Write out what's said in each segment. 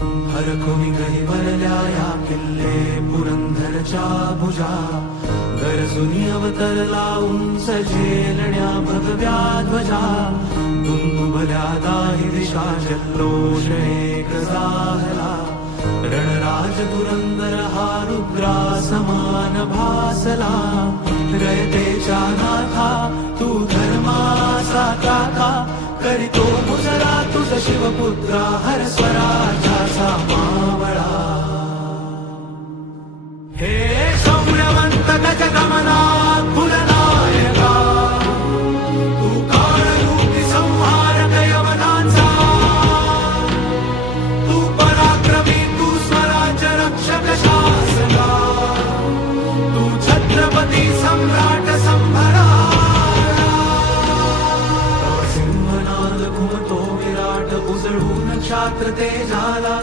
हरखुनी गही भरल्या या किल्ले पुरंदरच्या भुजा, गरजुनी अवतरला उंच झेलण्या भगव्या ध्वजा, दुंदुभल्या दाही दिशा जल्लोष एक जाहला, रणराज पुरंदर हा रुद्रा समान भासला, रयतेच्या नाथा तू धर्माचा त्राता, करीतो मुजरा तुझ शिवपुत्रा हर स्वराज्याचा मावळा. हे शौर्यवंत गजगमना कुलनायका, तू काळरूपी संहारक यवनांचा, तू पराक्रमी, तू स्वराज्य रक्षक शासका, तू छत्रपती सम्राट संभरा. सिंहनाद घुमतो विराट उजळून क्षात्र तेजाला,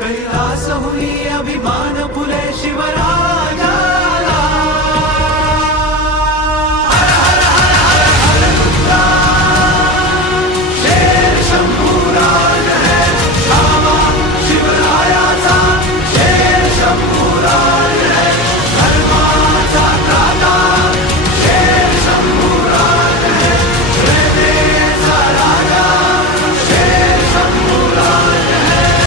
कैलास हुई अभिमान फुले शिवराजा.